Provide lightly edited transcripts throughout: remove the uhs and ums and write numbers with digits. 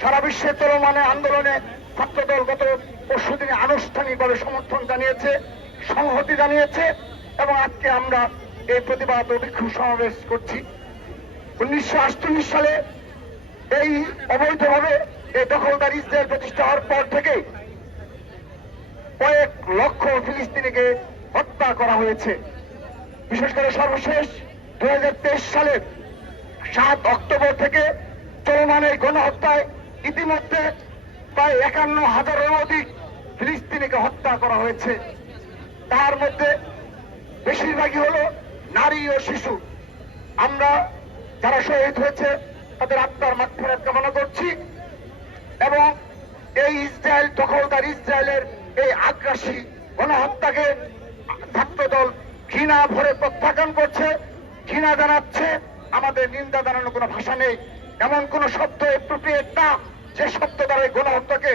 সারা বিশ্বে চলমান আন্দোলনে ছাত্রদল গত পরশুদিনে আনুষ্ঠানিকভাবে সমর্থন জানিয়েছে, সংহতি জানিয়েছে এবং আজকে আমরা এই প্রতিবাদ ও বিক্ষোভ সমাবেশ করছি। 1948 সালে এই অবৈধভাবে এই দখলদার ইসরায়েল প্রতিষ্ঠা হওয়ার পর থেকে কয়েক লক্ষ ফিলিস্তিনিকে হত্যা করা হয়েছে। বিশেষ করে সর্বশেষ 2023 সালের 7 অক্টোবর থেকে চলমান এই গণহত্যায় ইতিমধ্যে প্রায় 51,000-এর অধিক ফিলিস্তিনিকে হত্যা করা হয়েছে। তার মধ্যে বেশিরভাগই হলো নারী ও শিশু। আমরা যারা শহীদ হয়েছে তাদের আত্মার মাগফিরাত কামনা করছি এবং এই ইসরায়েল দখলদার ইসরায়েলের এই আগ্রাসী গণহত্যাকে ছাত্রদল ঘৃণা ভরে প্রত্যাখ্যান করছে, ঘৃণা জানাচ্ছে। আমাদের নিন্দা জানানোর কোনো ভাষা নেই। এমন কোন শব্দ এপ্রোপ্রিয়েট না যে শব্দ দ্বারা এই গণহত্যাকে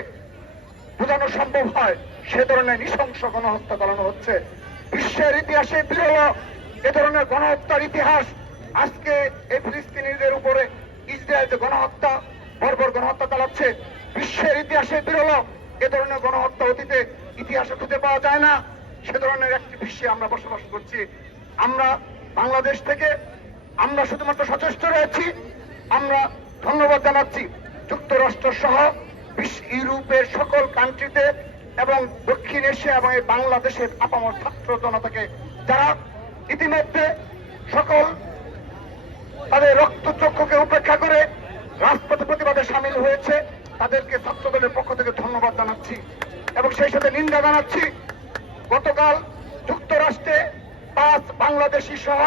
বোঝানো সম্ভব হয়। সে ধরনের নৃশংস গণহত্যা চালানো হচ্ছে। বিশ্বের ইতিহাসে বিরল এ ধরনের গণহত্যার ইতিহাস। আজকে এই ফিলিস্তিনিদের উপরে ইসরায়েল যে গণহত্যা, বর্বর গণহত্যা চালাচ্ছে, বিশ্বের ইতিহাসে বিরল। এ ধরনের গণহত্যা অতীতে ইতিহাসে খুঁজে পাওয়া যায় না। সে ধরনের একটি বিশ্বে আমরা বসবাস করছি। আমরা বাংলাদেশ থেকে আমরা শুধুমাত্র সচেষ্ট রয়েছি। আমরা ধন্যবাদ জানাচ্ছি যুক্তরাষ্ট্র সহ ইউরোপের সকল কান্ট্রিতে এবং দক্ষিণ এশিয়া এবং এই বাংলাদেশের আপামর ছাত্র জনতাকে যারা ইতিমধ্যে সকল তাদের রক্তচক্ষুকে উপেক্ষা করে রাজপথে প্রতিবাদে সামিল হয়েছে। তাদেরকে ছাত্রদলের পক্ষ থেকে ধন্যবাদ জানাচ্ছি এবং সেই সাথে নিন্দা জানাচ্ছি গতকাল যুক্তরাষ্ট্রে 5 বাংলাদেশি সহ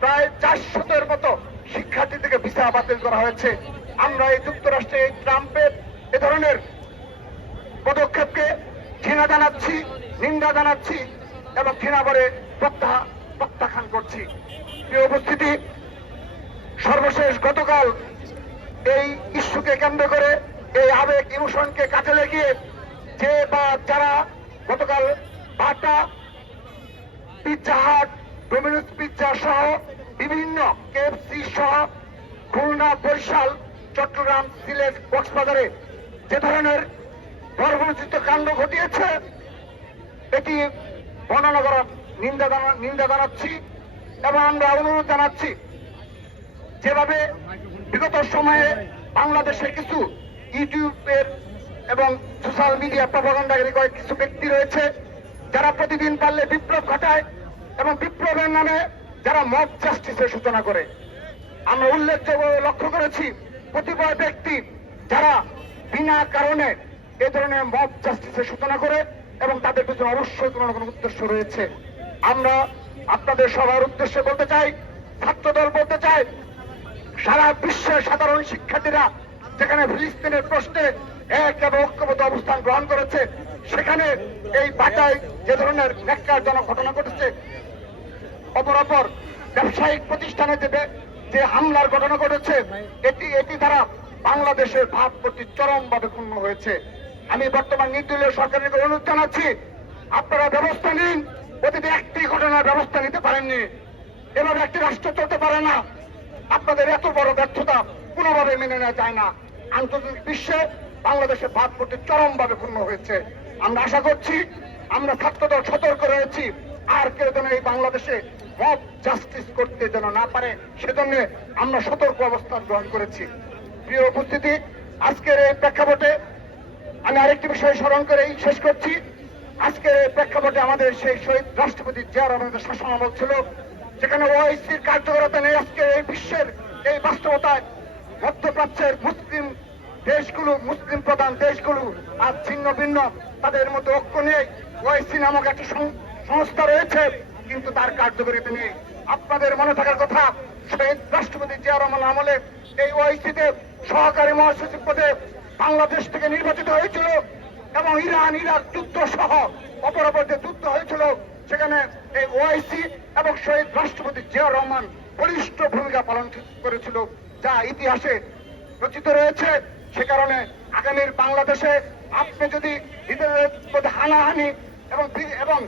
প্রায় 400-এর মতো শিক্ষার্থী থেকে ভিসা বাতিল করা হয়েছে। আমরা এই যুক্তরাষ্ট্রে ট্রাম্পের এ ধরনের পদক্ষেপকে ঘৃণা জানাচ্ছি, নিন্দা জানাচ্ছি এবং ঘৃণা ভরে প্রত্যাখ্যান করছি। প্রিয় উপস্থিতি, সর্বশেষ গতকাল এই ইস্যুকে কেন্দ্র করে এই আবেগ ইমোশনকে কাজে লাগিয়ে যে বা যারা গতকাল বাটা, পিৎজা হাট, ডোমিনোস পিৎজা সহ বিভিন্ন কেএফসি সহ খুলনা, বরিশাল, চট্টগ্রাম, সিলেট, কক্সবাজারে যে ধরনের বর্বরোচিত কাণ্ড ঘটিয়েছে এটি বর্ণনা করার নিন্দা জানাচ্ছি এবং আমরা অনুরোধ জানাচ্ছি যেভাবে বিগত সময়ে বাংলাদেশের কিছু ইউটিউবের এবং সোশ্যাল মিডিয়া প্রপাগান্ডাকারী কয়েক কিছু ব্যক্তি রয়েছে যারা প্রতিদিন পারলে বিপ্লব ঘটায় এবং বিপ্লবের নামে যারা মব জাস্টিসের সূচনা করে। আমরা উল্লেখযোগ্য লক্ষ্য করেছি কতিপয় ব্যক্তি যারা বিনা কারণে এ ধরনের মব জাস্টিসের সূচনা করে এবং তাদের পিছনে অবশ্যই কোনো না কোনো উদ্দেশ্য রয়েছে। আমরা আপনাদের সবার উদ্দেশ্যে বলতে চাই, ছাত্রদল বলতে চাই, সারা বিশ্বের সাধারণ শিক্ষার্থীরা যেখানে ফিলিস্তিনের প্রশ্নে এক এবং ঐক্যবদ্ধ অবস্থান গ্রহণ করেছে, সেখানে এই বাটায় যে ধরনের ন্যাক্কারজনক ঘটনা ঘটেছে, অপরাপর ব্যবসায়িক প্রতিষ্ঠানে যে হামলার ঘটনা ঘটেছে, এটি দ্বারা বাংলাদেশের ভাবমূর্তি চরমভাবে ক্ষুণ্ণ হয়েছে। আমি বর্তমান নির্দলীয় সরকারের অনুরোধ জানাচ্ছি, আপনারা ব্যবস্থা নিন। প্রতিটি একটি ঘটনার ব্যবস্থা নিতে পারেননি। এভাবে একটি রাষ্ট্র চলতে পারে না। আপনাদের এত বড় ব্যর্থতা কোনোভাবে মেনে নেওয়া যায় না। আন্তর্জাতিক বিশ্বে বাংলাদেশের ভাবমূর্তি চরমভাবে ক্ষুণ্ণ হয়েছে। আমরা আশা করছি, আমরা ছাত্রদল সতর্ক রয়েছি, আর কেউ যেন এই বাংলাদেশে মব জাস্টিস করতে যেন না পারে, সেজন্য আমরা সতর্ক অবস্থান গ্রহণ করেছি। প্রিয় উপস্থিতি, আজকের এই প্রেক্ষাপটে আমি আরেকটি বিষয় স্মরণ করেই শেষ করছি। আজকের এই প্রেক্ষাপটে আমাদের সেই শহীদ রাষ্ট্রপতি জিয়া রহমানের শাসনামল ছিল, যেখানে ওআইসির কার্যকরতা নেই। আজকে এই বিশ্বের এই বাস্তবতায় মধ্যপ্রাচ্যের মুসলিম দেশগুলো, মুসলিম প্রধান দেশগুলো আজ ছিন্ন ভিন্ন, তাদের মধ্যে ঐক্য নেই। ওআইসি নামক একটি সংস্থা রয়েছে, কিন্তু তার কার্যকারিতা নেই। আপনাদের মনে থাকার কথা, শহীদ রাষ্ট্রপতি জিয়া রহমান আমলে এই ওআইসিতে সহকারী মহাসচিব পদে বাংলাদেশ থেকে নির্বাচিত হয়েছিল এবং ইরান ইরাক যুদ্ধ সহ অপরাপর যে যুদ্ধ হয়েছিল, সেখানে এই ওআইসি এবং শহীদ রাষ্ট্রপতি জিয়া রহমান বলিষ্ঠ ভূমিকা পালন করেছিল, যা ইতিহাসে রচিত রয়েছে। সে কারণে আগামীর বাংলাদেশে আপনি যদি নিজেদের মধ্যে হানাহানি এবং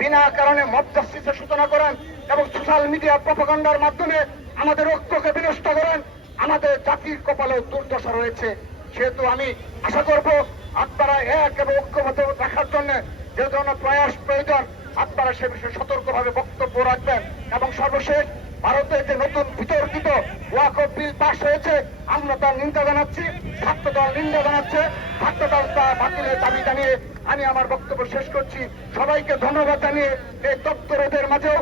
বিনা কারণে মব জাস্টিসের সূচনা করেন এবং সোশ্যাল মিডিয়া প্রপাগান্ডার মাধ্যমে আমাদের ঐক্যকে বিনষ্ট করেন, আমাদের জাতির কপালেও দুর্দশা রয়েছে। সেহেতু আমি আশা করব আপনারা এক এবং ঐক্যবদ্ধ রাখার জন্য যে ধরনের প্রয়াস প্রয়োজন আপনারা সে বিষয়ে সতর্কভাবে বক্তব্য রাখবেন। এবং সর্বশেষ ভারতের যে নতুন বিতর্কিত ওয়াকফ বিল পাস হয়েছে আমরা তার নিন্দা জানাচ্ছি, ছাত্রদল নিন্দা জানাচ্ছে। ছাত্রদল তা বাতিলের দাবি জানিয়ে আমি আমার বক্তব্য শেষ করছি। সবাইকে ধন্যবাদ জানিয়ে এই তত্ত্বরোধের মাঝেও